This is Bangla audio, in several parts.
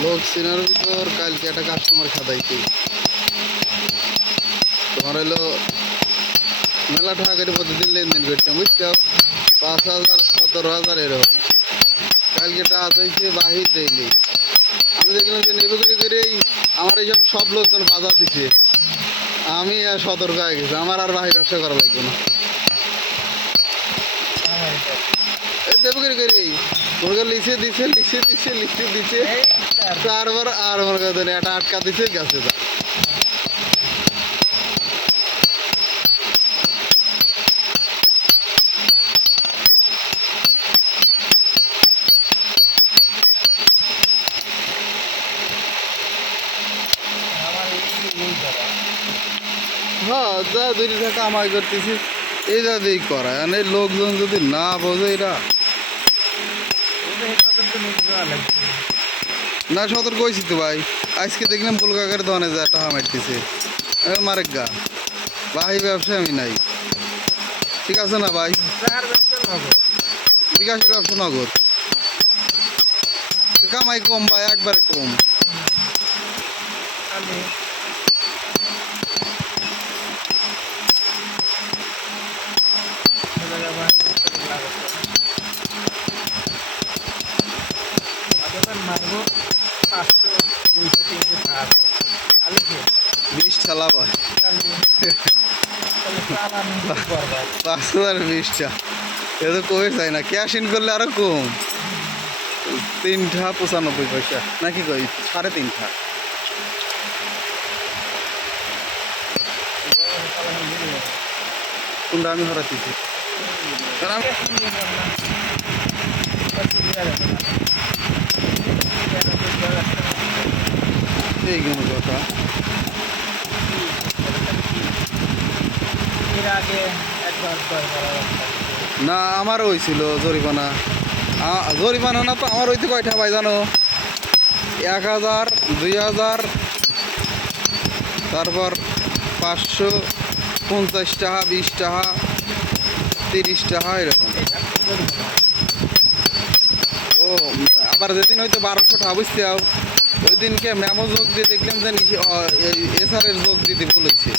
লোক সিনার ভিতর কালকে একটা কাস্টমার খাদাইছি তোমার হইলো মেলা টাকা করে প্রতিদিন লেনদেন করতাম বুঝছো 5,000 17,000 এরকম কালকে টাকা চাইছে বাহির দেয়নি আমি দেখলাম যে নেবে করে করেই আমার এইসব সব লোকজন বাধা দিচ্ছে আমি আর সতর্ক হয়ে গেছি আমার আর বাহির ব্যবসা করা লাগবে না দেবে করে করেই মনে লিখে দিচ্ছে লিখে চারবার আর মনে করেন এটা আটকা দিচ্ছে গেছে তা হ্যাঁ যা 2 টাকা কামাই করতেছি এই যা দিই করা মানে লোকজন যদি না বোঝে এরা না সতর্ক হয়েছি তো ভাই আজকে দেখলাম কলকাতার দোকানে যা টাকা মারতেছে মারেক গা ভাই ব্যবসা আমি নাই ঠিক আছে না ভাই বিকাশের ব্যবসা নগদ কামাই কম ভাই একবারে কম মারবো 500 200 300 20 ঠালা ভাই 5,020টা এ তো কমে যায় না ক্যাশ ইন করলে আরো কম 3.95 পয়সা নাকি কই 3.5 কোনটা আমি হরাতেছি এই কোনো কথা না আমারও হয়েছিল জরিমানা জরিমানা না তো আমার হইতে কয়টা ভাই জানো 1,000 2,000 তারপর 550 টাকা 20 টাকা 30 টাকা এরকম ও আবার যেদিন হয়তো 1200 টাকা বুঝতে ওই দিনকে ম্যামো যোগ দিয়ে দেখলাম যে এসআরের যোগ দিদি ভুল হয়েছে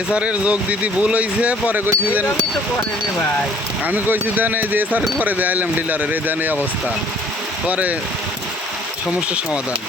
এসআরের যোগ দিদি ভুল হয়েছে পরে কইছি যে আমি কইছি দেন এই যে এসআরের পরে দেখাইলাম ডিলারের এই দেন এই অবস্থা পরে সমস্যার সমাধান